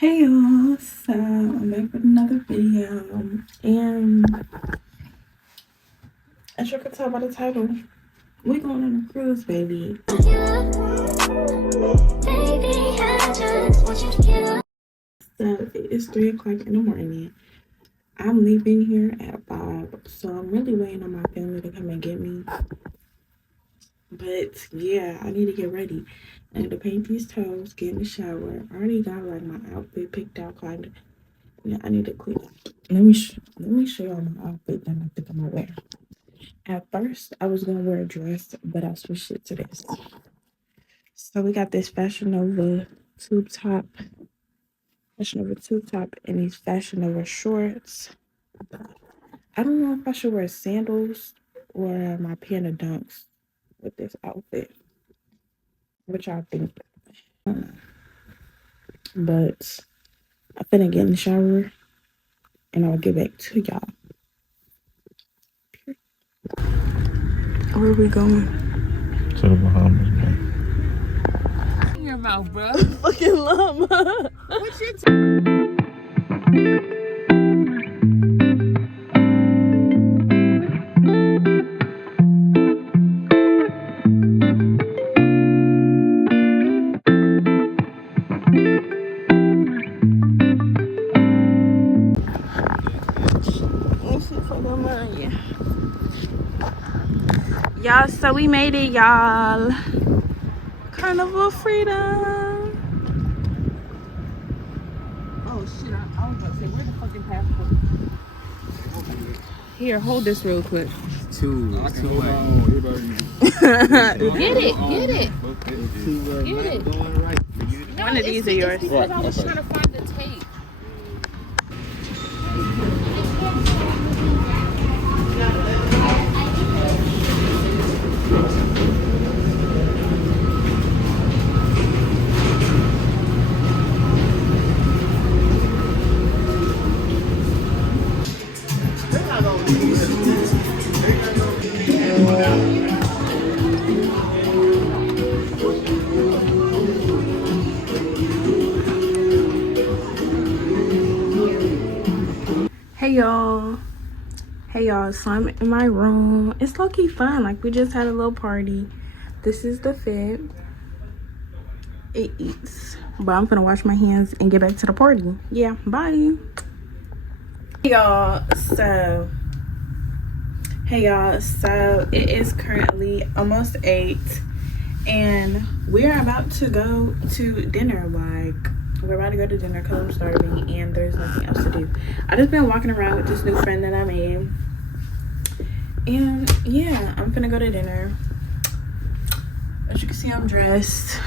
Hey y'all, so I'm back with another video, and as you can tell by the title, we going on a cruise, baby. So it is 3 o'clock in the morning. I'm leaving here at 5, so I'm really waiting on my family to come and get me. But yeah, I need to get ready. I need to paint these toes, get in the shower. I already got like my outfit picked out, kind of. Yeah, I need to clean up. Let me show y'all my outfit that I think I'm gonna wear. At first, I was gonna wear a dress, but I switched it to this. So we got this Fashion Nova tube top, and these Fashion Nova shorts. I don't know if I should wear sandals or my Panda Dunks with this outfit. What y'all think? But I'm finna get in the shower, and I'll get back to y'all. Where are we going? To the Bahamas, man. In your mouth, bro. Fucking llama. What's your Y'all, so we made it, y'all. Carnival Freedom. Oh shit! I was about to say, where the fucking passport? Here, hold this real quick. Two. Get it. One of these are yours. Because I was trying to find the tape. Hey y'all, so I'm in my room. It's low-key fun. Like, we just had a little party. This is the fit. It eats. But I'm gonna wash my hands and get back to the party. Yeah, bye. Hey y'all, so it is currently almost 8, and we're about to go to dinner. Like, we're about to go to dinner because I'm starving and there's nothing else to do. I just been walking around with this new friend that I made, and yeah, I'm gonna go to dinner. As you can see, I'm dressed.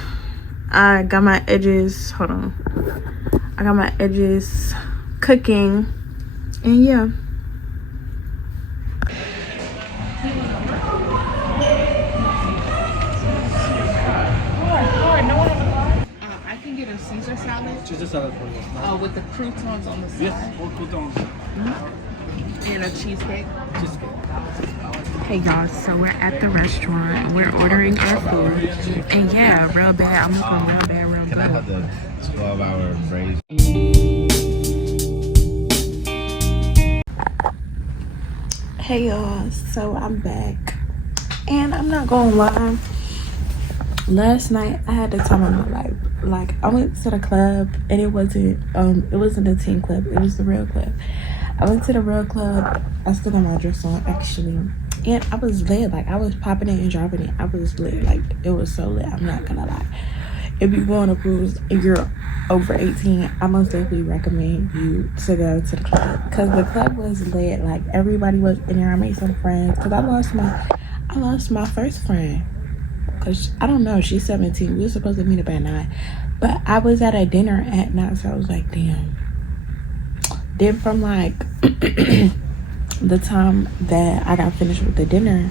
I got my edges, hold on, I got my edges cooking, and yeah. I can get a Caesar salad. Caesar salad for you. With the croutons on the side. Yes, all croutons. And a cheesecake. Hey y'all, so we're at the restaurant. We're ordering our food, and yeah, real bad. I'm looking real bad. Can I have the 12-hour braise? Hey y'all, so I'm back, and I'm not gonna lie. Last night I had the time of my life. Like, I went to the club, and it wasn't a teen club. It was the real club. I went to the real club. I still got my dress on, actually, and I was lit. Like, I was popping it and dropping it. I was lit. Like, it was so lit. I'm not gonna lie. If you go on a cruise and you're over 18, I most definitely recommend you to go to the club, because the club was lit. Like, everybody was in there. I made some friends, because I lost my first friend, because I don't know, she's 17. We were supposed to meet up at 9, but I was at a dinner at 9, so I was like, damn. Then from like the time that I got finished with the dinner,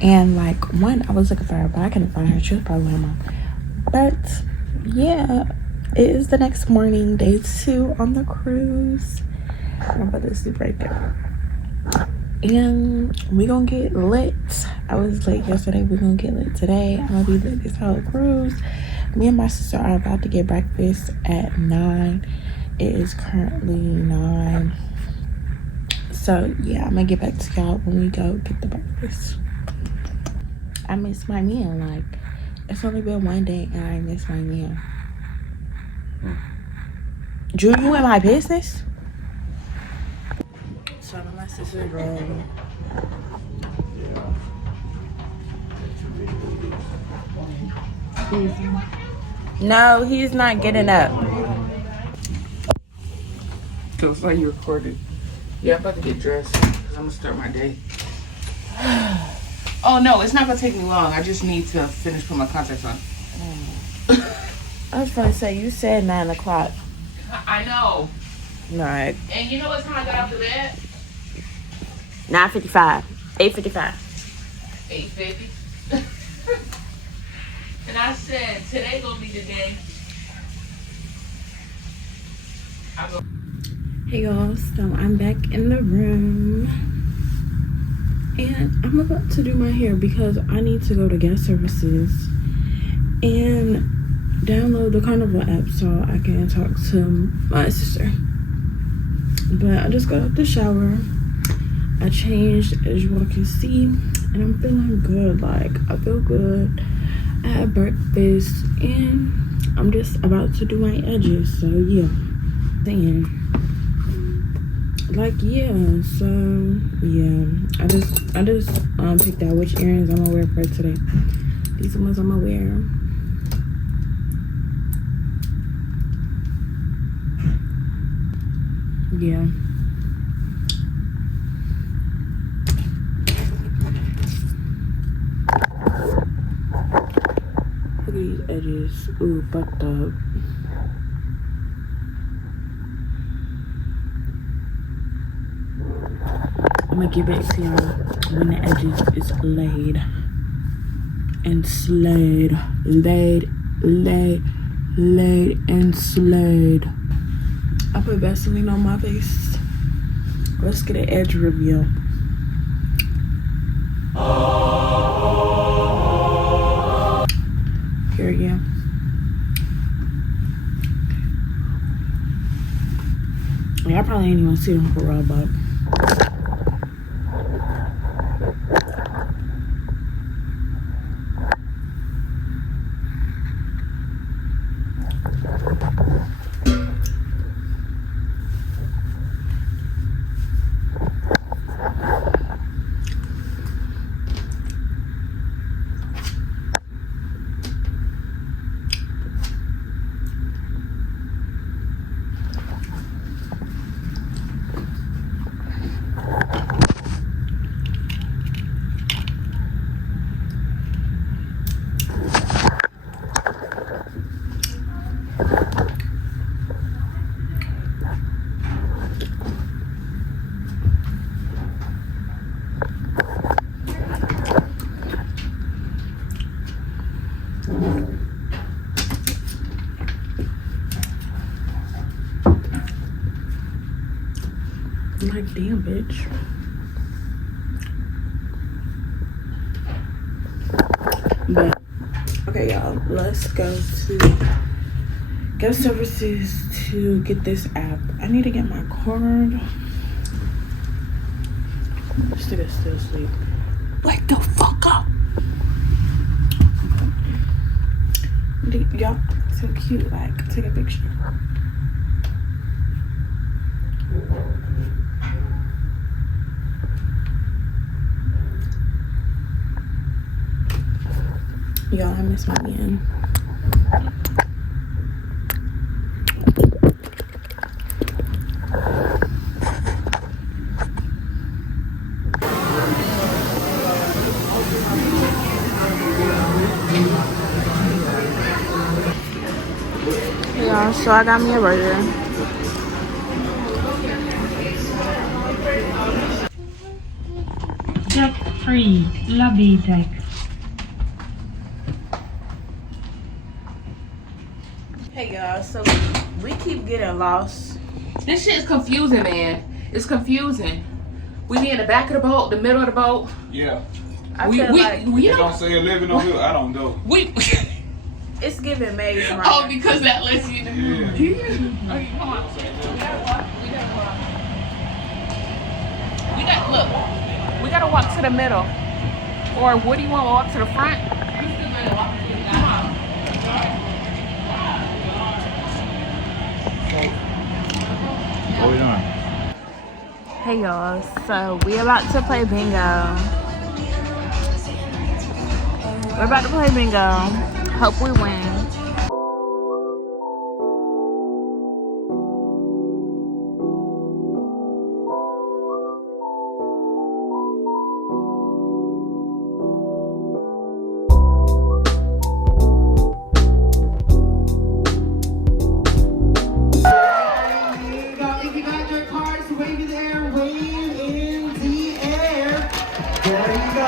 and like 1, I was looking for her, but I couldn't find her. She was probably with her mom. But yeah, it is the next morning, day 2 on the cruise. I'm about to sleep right there, and we gonna get lit. I was late yesterday. We're gonna get lit today. I'm gonna be lit this whole cruise. Me and my sister are about to get breakfast at 9. It is currently 9. So yeah, I'm gonna get back to y'all when we go get the breakfast. I miss my meal. Like, it's only been one day and I miss my meal. Drew, you in my business? So I'm in my sister's room. No, he's not getting up. So it's like you recorded. Yeah, I'm about to get dressed because I'm gonna start my day. Oh no, it's not gonna take me long. I just need to finish putting my contacts on. I was gonna say, you said 9 o'clock. I know. Right. And you know what time I got out the bed? 9:55. 8:55. 8:50. And I said today gonna be the day. Hey y'all, so I'm back in the room. And I'm about to do my hair because I need to go to guest services and download the Carnival app so I can talk to my sister. But I just got out the shower. I changed, as you all can see, and I'm feeling good. Like, I feel good. I had breakfast and I'm just about to do my edges. So yeah, then like yeah, so yeah, I just picked out which earrings I'm gonna wear for today. These are the ones I'm gonna wear. Yeah. Look at these edges. Ooh, bucked up. I'm gonna give it to y'all when the edges is laid and slayed. Laid and slayed. I put Vaseline on my face. Let's get an edge reveal. Here again. Yeah, I probably ain't even see them for real, but I'm like, damn, bitch. But okay, y'all, let's go to guest services to get this app. I need to get my card. This nigga's still asleep. Wake the fuck up. Y'all so cute. Like, take a picture. Y'all, I miss my man. Yeah, so I got me a burger. Just free. Lobby deck. Hey y'all, so we keep getting lost. This shit is confusing, man. It's confusing. We be in the back of the boat, the middle of the boat. Yeah. I feel like we They don't say 11 on here. I don't know. we It's giving Maze Runner. Oh, because that lets you know. Okay, come on. We gotta walk to the middle. Or what do you want to walk to the front? Come on. What are we doing? Hey y'all, so we about to play bingo. We're about to play bingo. Hope we win. If you got your cards, wave it there, wave in the air. There you go.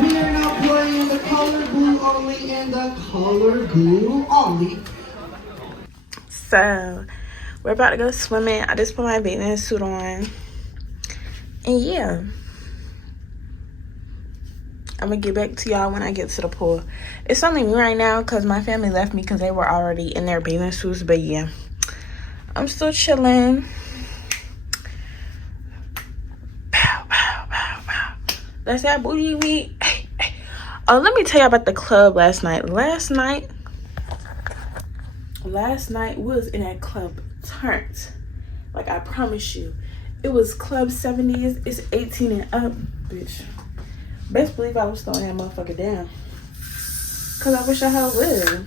We are now playing the color blue only and the color blue only. So we're about to go swimming. I just put my bathing suit on. And yeah. I'm gonna get back to y'all when I get to the pool. It's only me right now because my family left me because they were already in their bathing suits. But yeah, I'm still chilling. Pow, pow, pow, pow. That's that booty meat. Oh, let me tell you about the club last night. Last night we was in that club turned. Like, I promise you. It was club 70s. It's 18 and up, bitch. Best believe I was throwing that motherfucker down. Cause I wish I had a wig.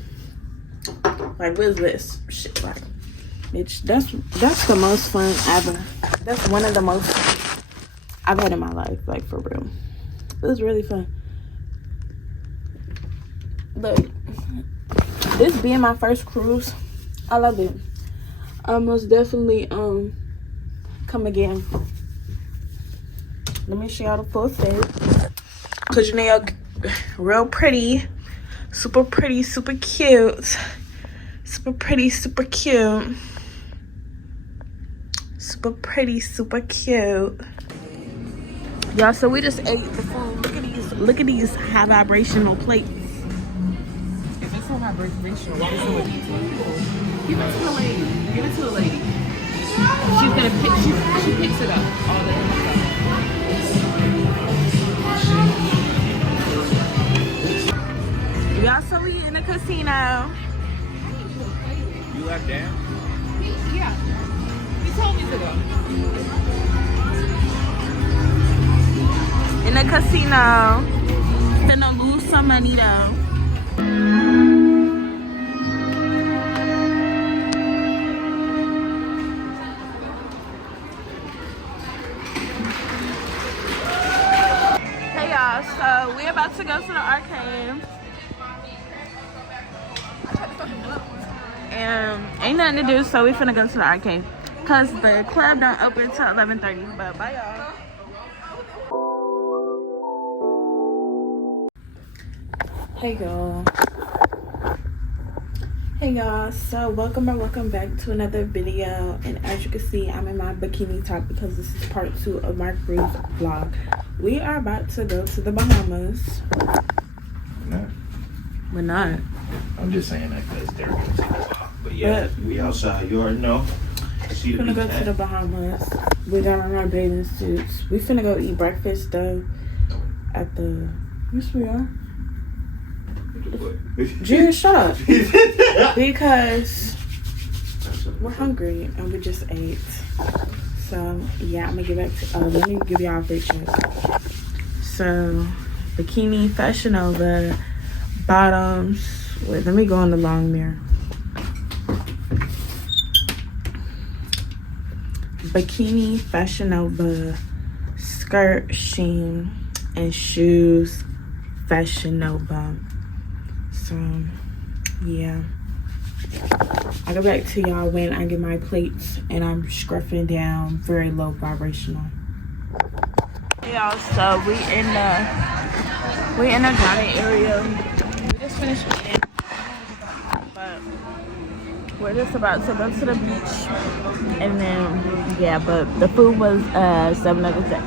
Like, what's this shit? Like, bitch, that's the most fun ever. That's one of the most fun I've had in my life, like, for real. It was really fun. But this being my first cruise, I love it. I most definitely come again. Let me show y'all the full fit. Cause you know, real pretty, super cute, super pretty, super cute, super pretty, super cute. Y'all, so we just ate the food. Look at these high vibrational plates. If it's so vibrational, why is it Give it to the lady. Give it to the lady. She's gonna pick. She picks it up. All that. Y'all, so we in the casino. You left down? Yeah. He told me to go. In the casino. Finna lose some money though. Hey y'all, so we're about to go to the arcade. And ain't nothing to do, so we finna go to the arcade. Cause the club don't open till 11:30. But bye y'all. Hey y'all, so welcome back to another video. And as you can see, I'm in my bikini top because this is part 2 of my cruise vlog. We are about to go to the Bahamas. No. We're not. I'm just saying that because they're going to take a walk. But yeah, we outside. You already know. We're gonna go to the Bahamas. We got on our bathing suits. We finna go eat breakfast though at the... Yes, we are. Jared, shut up. Because we're hungry and we just ate. So yeah, I'm gonna get back to let me give y'all a fit check. So bikini, Fashion Nova, bottoms. Wait, let me go in the long mirror. Bikini, Fashion Nova, skirt, Shein, and shoes, Fashion Nova. So yeah, I'll go back to y'all when I get my plates and I'm scruffing down very low vibrational. Y'all, so we in the dining area. We just finished eating, but we're just about to go to the beach, and then yeah, but the food was 7 out of 10.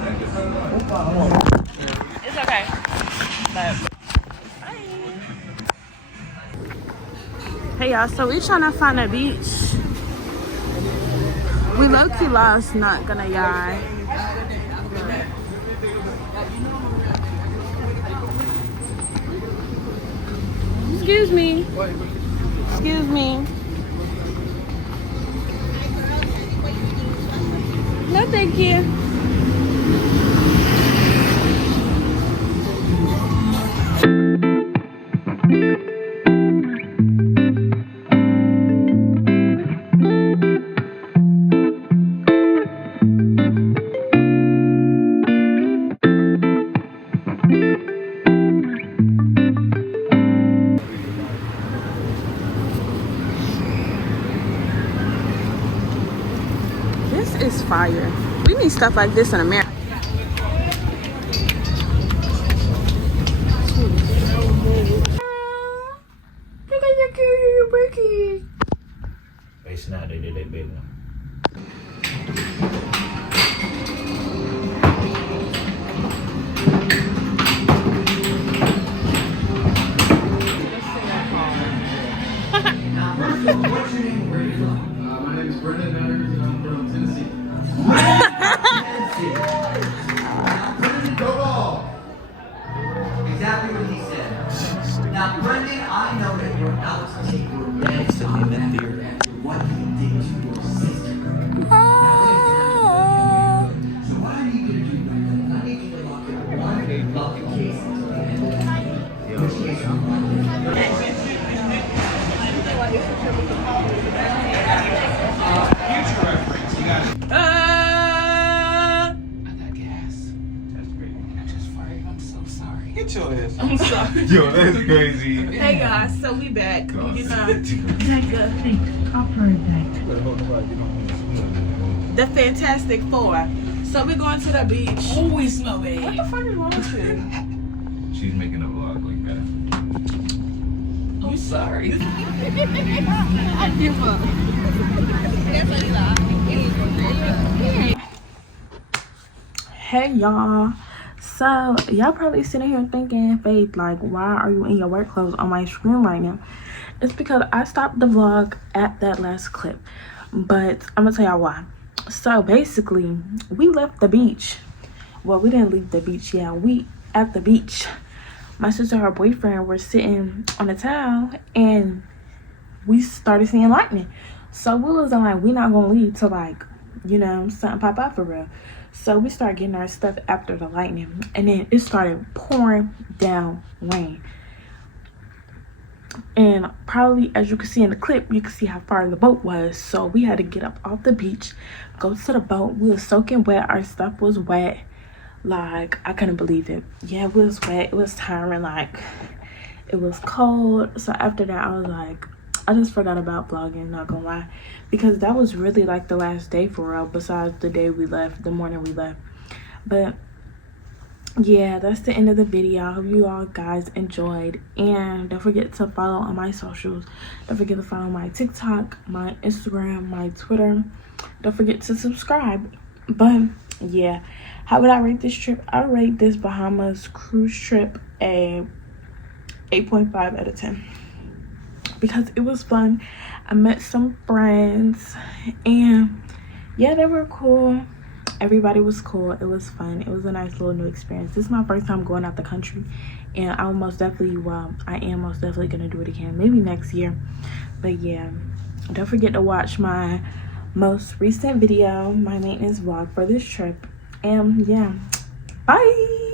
It's okay, but Hey y'all, so we trying to find a beach. We low-key lost, not gonna lie. Excuse me. Excuse me. No, thank you. This is fire. We need stuff like this in America. They snap, they did that big one. What's your name? Where are you from? My name is Brendan Matters. I'm from Tennessee. Brendan, go ball. Exactly what he said. Now, Brendan, I know that you're out to take revenge on that theory after what he did to your sister. So what I need you to do, Brendan, I need you to lock in one lucky case until the end of the night. Which case are you? I got gas. That's great. I just farted. I'm so sorry. Get your ass. I'm sorry. Yo, that's crazy. Hey guys, so we back. You know, Deck 6, upper deck. the Fantastic Four. So we're going to the beach. Oh, we smell bad. What the fuck is wrong with you? She's making a vlog like that. I'm sorry. I give up. Hey y'all. So y'all probably sitting here thinking, Faith, like, why are you in your work clothes on my screen right now? It's because I stopped the vlog at that last clip. But I'm gonna tell y'all why. So basically, we left the beach. Well, we didn't leave the beach. Yeah, we at the beach. My sister and her boyfriend were sitting on the towel and we started seeing lightning. So we was like, we not gonna leave till, like, you know, something pop out for real. So we started getting our stuff after the lightning, and then it started pouring down rain. And probably, as you can see in the clip, you can see how far the boat was. So we had to get up off the beach, go to the boat. We were soaking wet. Our stuff was wet. Like, I couldn't believe it. Yeah, it was wet. It was tiring. Like, it was cold. So after that, I was like, I just forgot about vlogging, not gonna lie, because that was really like the last day for real, besides the day we left, the morning we left. But yeah, that's the end of the video. I hope you all guys enjoyed, and don't forget to follow on my socials. Don't forget to follow my TikTok, my Instagram, my Twitter. Don't forget to subscribe. But yeah, how would I rate this trip? I rate this Bahamas cruise trip a 8.5 out of 10. Because it was fun. I met some friends, and yeah, they were cool. Everybody was cool. It was fun. It was a nice little new experience. This is my first time going out the country, and I am most definitely gonna do it again, maybe next year. But yeah, don't forget to watch my most recent video, my maintenance vlog for this trip. And yeah, bye.